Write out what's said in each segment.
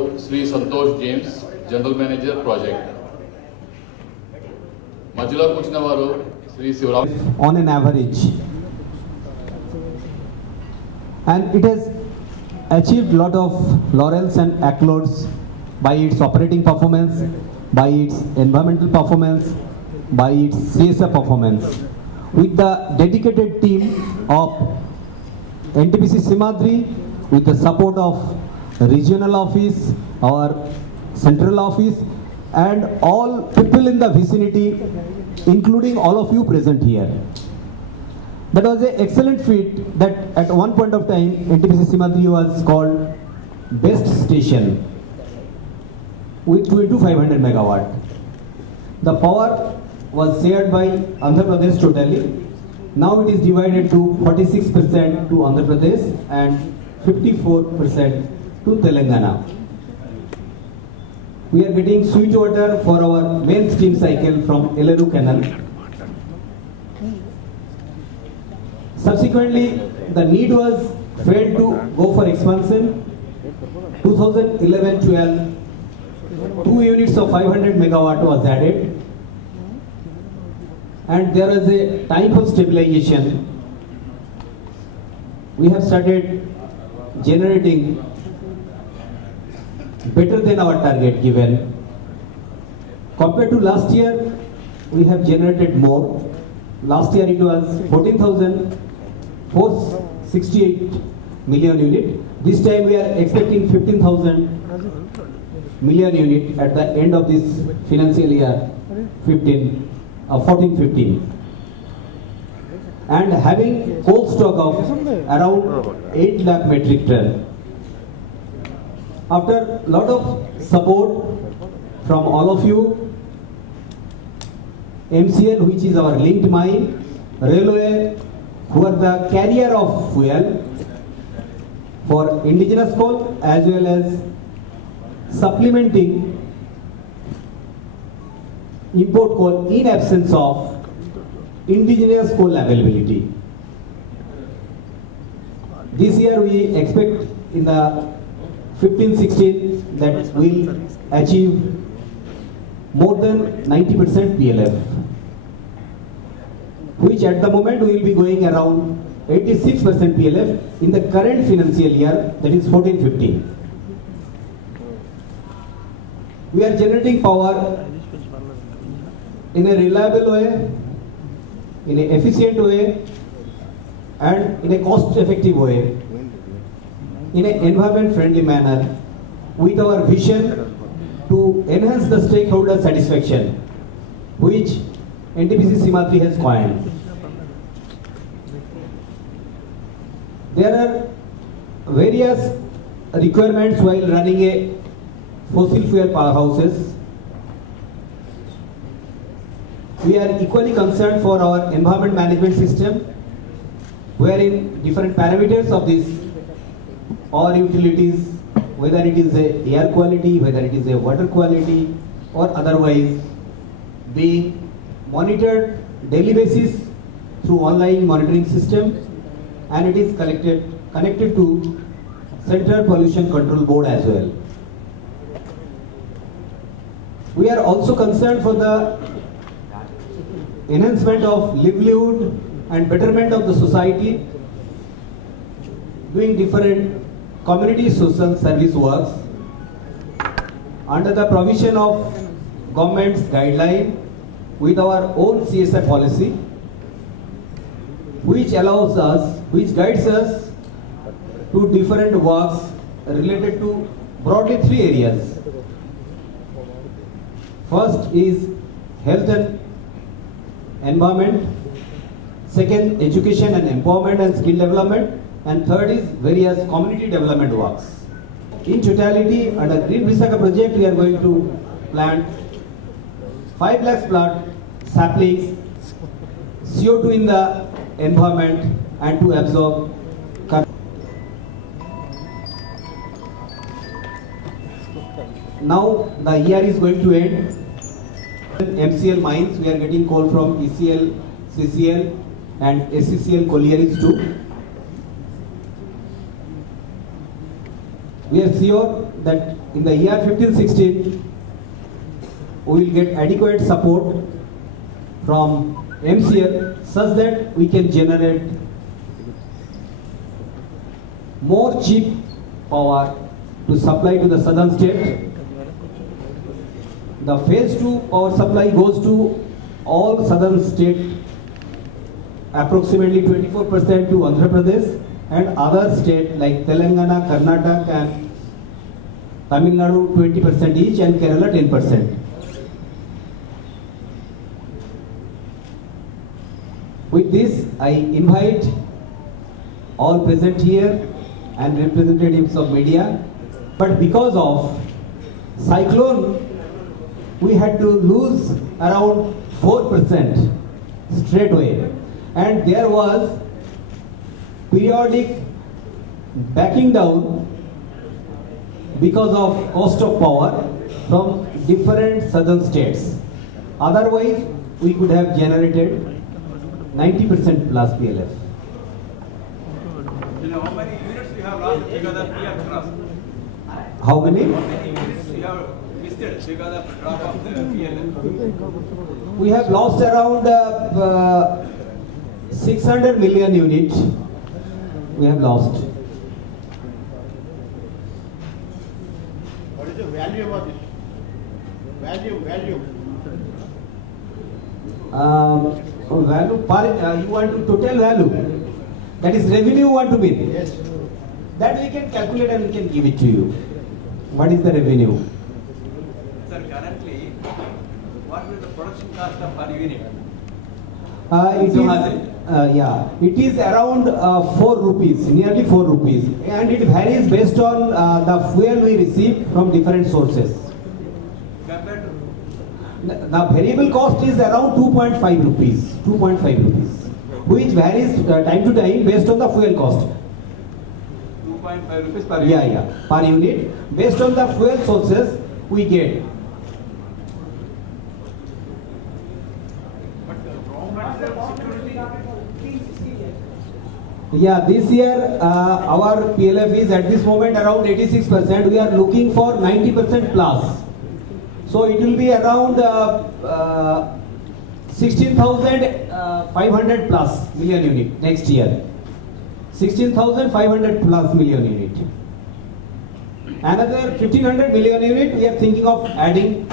Sri Santosh James, General Manager Project. Majula Kuchinavaru, Sri Sivaram. On an average. And it has achieved lot of laurels and accolades by its operating performance, by its environmental performance, by its CSR performance. With the dedicated team of NTPC Simhadri, with the support of regional office, our central office, and all people in the vicinity, including all of you present here. That was an excellent feat that at one point of time NTPC Simhadri was called best station with 2 into 500 megawatt. The power was shared by Andhra Pradesh totally. Now it is divided to 46% to Andhra Pradesh and 54% to Telangana. We are getting sweet water for our main steam cycle from Elleru Canal. Subsequently, the need was felt to go for expansion. 2011-12, 2 units of 500 megawatt was added, and there was a time of stabilization. We have started generating better than our target given. Compared to last year, we have generated more. Last year it was 14,468 million unit. This time we are expecting 15,000 million unit at the end of this financial year 14-15. And having coal stock of around 8 lakh metric ton. After a lot of support from all of you, MCL, which is our linked mine, railway, who are the carrier of fuel for indigenous coal, as well as supplementing import coal in absence of indigenous coal availability. This year we expect in the 15-16 that will achieve more than 90% PLF, which at the moment we will be going around 86% PLF in the current financial year, that is 14-15. We are generating power in a reliable way, in an efficient way, and in a cost-effective way, in an environment-friendly manner, with our vision to enhance the stakeholder satisfaction, which NTPC Simhadri has coined. There are various requirements while running a fossil fuel powerhouses. We are equally concerned for our environment management system, wherein different parameters of this or utilities, whether it is a air quality, whether it is a water quality, or otherwise, being monitored daily basis through online monitoring system, and it is connected to Central Pollution Control Board as well. We are also concerned for the enhancement of livelihood and betterment of the society, doing different community social service works under the provision of government's guideline with our own CSR policy, which allows us, which guides us to different works related to broadly 3 areas. First is health and environment, second education and empowerment and skill development, and third is various community development works. In totality, under Green VIZAG project, we are going to plant 5 lakhs plant saplings, CO2 in the environment, and to absorb carbon. Now the year is going to end. MCL mines, we are getting coal from ECL, CCL, and SCCL collieries too. We are sure that in the year 15-16, we will get adequate support from MCL such that we can generate more cheap power to supply to the southern state. The phase 2 power supply goes to all southern state, approximately 24% to Andhra Pradesh, and other states like Telangana, Karnataka and Tamil Nadu 20% each, and Kerala 10%. With this, I invite all present here and representatives of media. But because of cyclone, we had to lose around 4% straight away. And there was periodic backing down because of cost of power from different southern states. Otherwise, we could have generated 90% plus PLF. You know, how many units you have lost because of PLF drop? How many? How many units you have missed because of drop of the PLF? We have lost around 600 million units. We have lost. What is the value of this? Value. Value you want to total value? That is revenue you want to mean? Yes. That we can calculate and we can give it to you. What is the revenue? Sir, currently, what is the production cost of per unit? It is around 4 rupees, nearly 4 rupees, and it varies based on the fuel we receive from different sources. Compared to The variable cost is around 2.5 rupees, which varies time to time based on the fuel cost. 2.5 rupees per unit. Per unit. Based on the fuel sources, we get. But raw material security. This year our PLF is at this moment around 86%. We are looking for 90% plus. So it will be around 16,500 plus million unit next year. 16,500 plus million unit. Another 1,500 million unit we are thinking of adding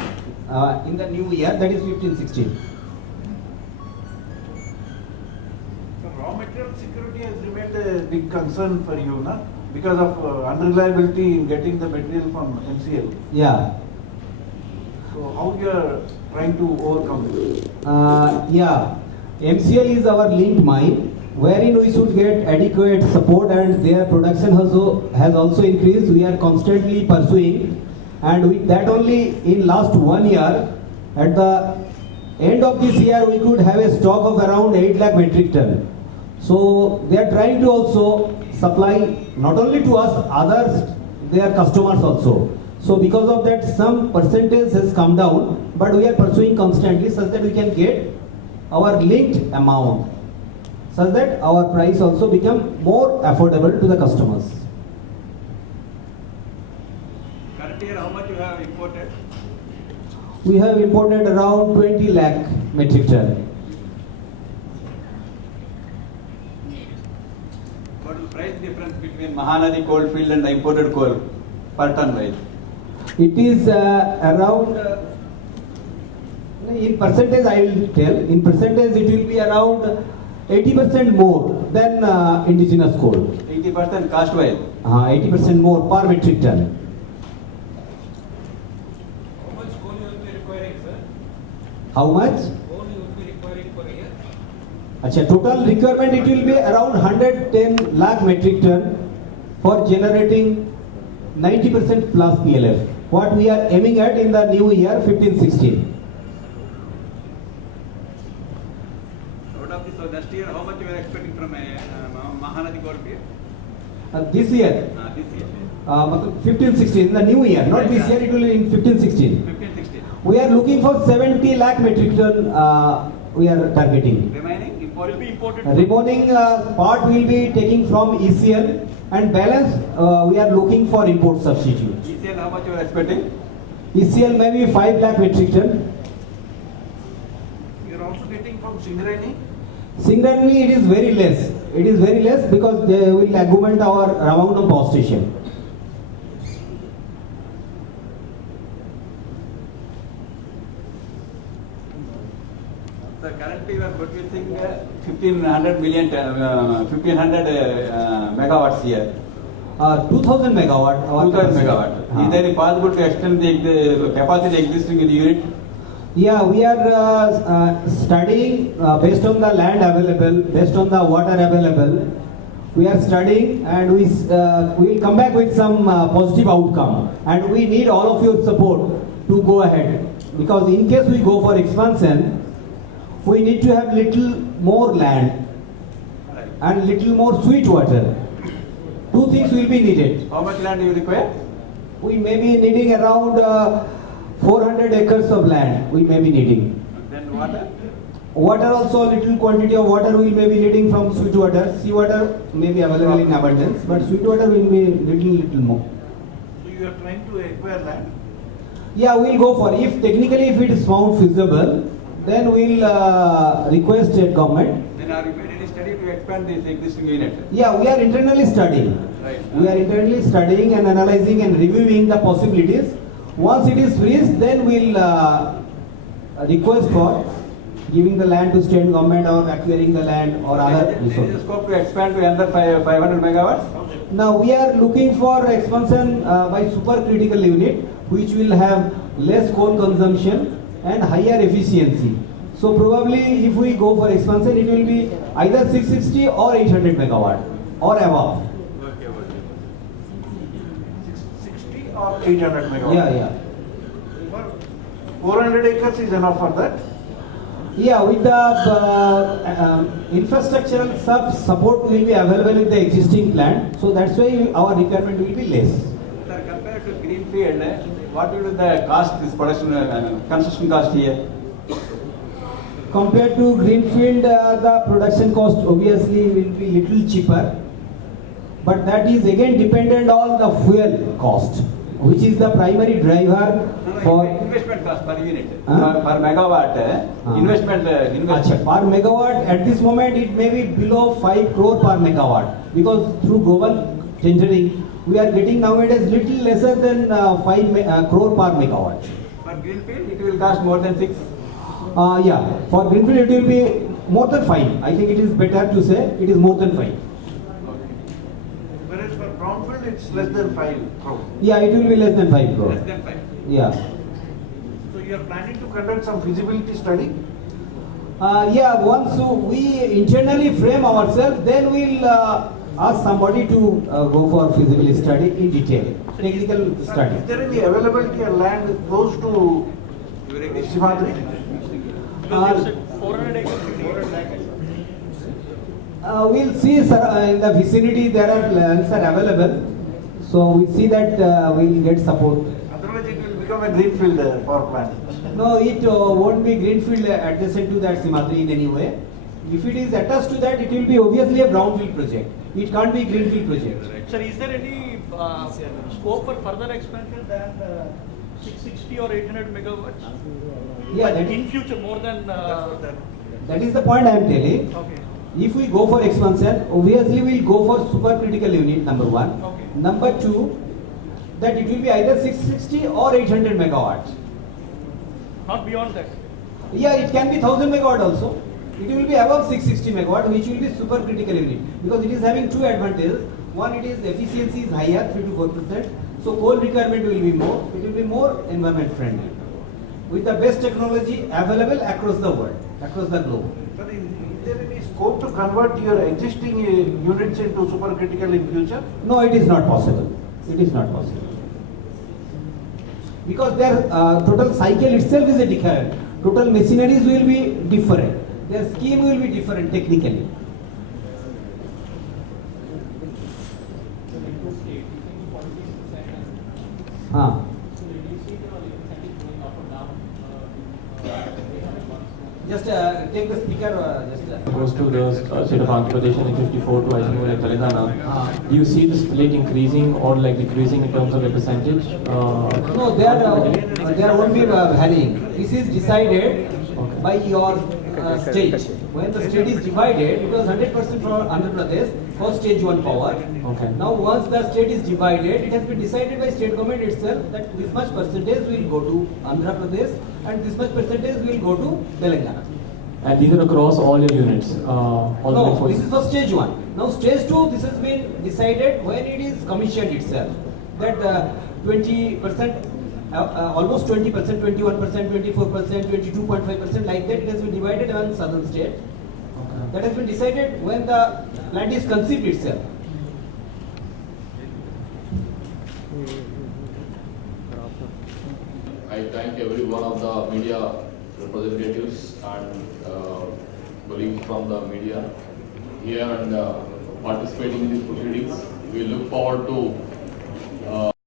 in the new year, that is 15-16. So raw material security has remained a big concern for you, na? Because of unreliability in getting the material from MCL. Yeah. So how you are trying to overcome this? MCL is our linked mine, wherein we should get adequate support, and their production has also increased. We are constantly pursuing, and with that only in last 1 year, at the end of this year, we could have a stock of around 8 lakh metric ton. So they are trying to also supply not only to us, others, their customers also. So because of that, some percentage has come down, but we are pursuing constantly such that we can get our linked amount, such that our price also become more affordable to the customers. Current year, how much you have imported? We have imported around 20 lakh metric ton. What is the price difference between Mahanadi coalfield and the imported coal per ton wise? It is around, in percentage I will tell, in percentage it will be around 80% more than indigenous coal. 80% cost wise. 80% more per metric ton. How much coal you will be requiring, sir? How much? Coal you will be requiring per year? Total requirement it will be around 110 lakh metric ton for generating 90% plus PLF. What we are aiming at in the new year 15-16. Out of this, so next year, how much you are expecting from Mahanadi coalfield? This year, This year. 15-16, the new year, not this year, it will be in 15-16. 15-16. We are looking for 70 lakh metric ton we are targeting. Remaining import will be imported. Remaining part will be taking from ECL and balance we are looking for import substitute. ECL, how much you are expecting? ECL maybe 5 lakh metric ton. You are also getting from Singareni? Singareni it is very less. It is very less because they will augment our Ramagundam power station. So currently we are producing 1500 million, 1500 megawatts here. 2000 megawatt. 2000 megawatt. Is there any possible to extend the capacity existing in the unit? Yeah, we are studying based on the land available, based on the water available. We are studying and we will come back with some positive outcome. And we need all of your support to go ahead. Because in case we go for expansion, we need to have little more land and little more sweet water. Two things will be needed. How much land do you require? We may be needing around 400 acres of land. We may be needing. Then water? Water also, little quantity of water we may be needing from sweet water. Sea water may be available in abundance, but sweet water will be little more. So you are trying to acquire land? Yeah, we'll go for if technically if it is found feasible, then we'll request state government. Then are you made any study to expand this existing unit? Yeah, we are internally studying. Right. We are internally studying and analyzing and reviewing the possibilities. Once it is freeze, then we'll request for giving the land to state government or acquiring the land or other There is a resources. scope to expand to another 500 megawatts? Now we are looking for expansion by supercritical unit, which will have less coal consumption and higher efficiency. So probably if we go for expansion, it will be either 660 or 800 megawatt or above. 60 or 800 megawatts? Yeah. 400 acres is enough for that? Yeah, with the infrastructural support will be available with the existing plant. So that's why our requirement will be less. Sir, compared to greenfield, what will be the cost, this production, construction cost here? Compared to greenfield, the production cost obviously will be little cheaper. But that is again dependent on the fuel cost, which is the primary driver for Investment cost per unit, Huh? per megawatt, investment. Achha, per megawatt. At this moment, it may be below 5 crore per megawatt because through global tendering, we are getting nowadays little lesser than 5 crore per megawatt. For greenfield, it will cost more than 6. Yeah, for greenfield it will be more than 5. I think it is better to say it is more than 5. Whereas for brownfield, it's less than 5 crore. Yeah, it will be less than 5 crore. Less than 5. Yeah. So you are planning to conduct some feasibility study? Yeah, once we internally frame ourselves, then we'll ask somebody to go for feasibility study in detail, technical Sir, study. is there any availability of land close to Simhadri? 400 acres. We'll see, sir, in the vicinity there are lands are available, so we see that we'll get support. Otherwise it will become a greenfield power plant. No, it won't be greenfield adjacent to that Simhadri in any way. If it is attached to that, it will be obviously a brownfield project. It can't be greenfield project. Sir, is there any scope for further expansion than 660 or 800 megawatts? Yeah, But that in future more than. that is the point I am telling. Okay. If we go for expansion, obviously we will go for supercritical unit, number one. Okay. Number two, that it will be either 660 or 800 megawatts. Not beyond that. Yeah, it can be 1000 megawatt also. It will be above 660 megawatt, which will be supercritical unit, because it is having two advantages. One, it is efficiency is higher, 3 to 4%. So coal requirement will be more. It will be more environment friendly, with the best technology available across the world, across the globe. But is there any scope to convert your existing units into supercritical in future? No, it is not possible. It is not possible. Because their total cycle itself is a different. Total machineries will be different. Their scheme will be different technically. Just take the speaker. Goes to the state of Andhra Pradesh and 54 to I think like Telangana. Do you see the split increasing or like decreasing in terms of the percentage? No, they are only varying. This is decided by your state. When the state is divided, it was 100% for Andhra Pradesh for stage 1 power. Okay. Now once the state is divided, it has been decided by state government itself that this much percentage will go to Andhra Pradesh and this much percentage will go to Telangana. And these are across all your units? No, this is for stage 1. Now stage 2, this has been decided when it is commissioned itself. That 20%, almost 20%, 21%, 24%, 22.5%, like that it has been divided on southern state. Okay. That has been decided when the plant is conceived itself. I thank every one of the media representatives and colleagues from the media here and participating in these proceedings. We look forward to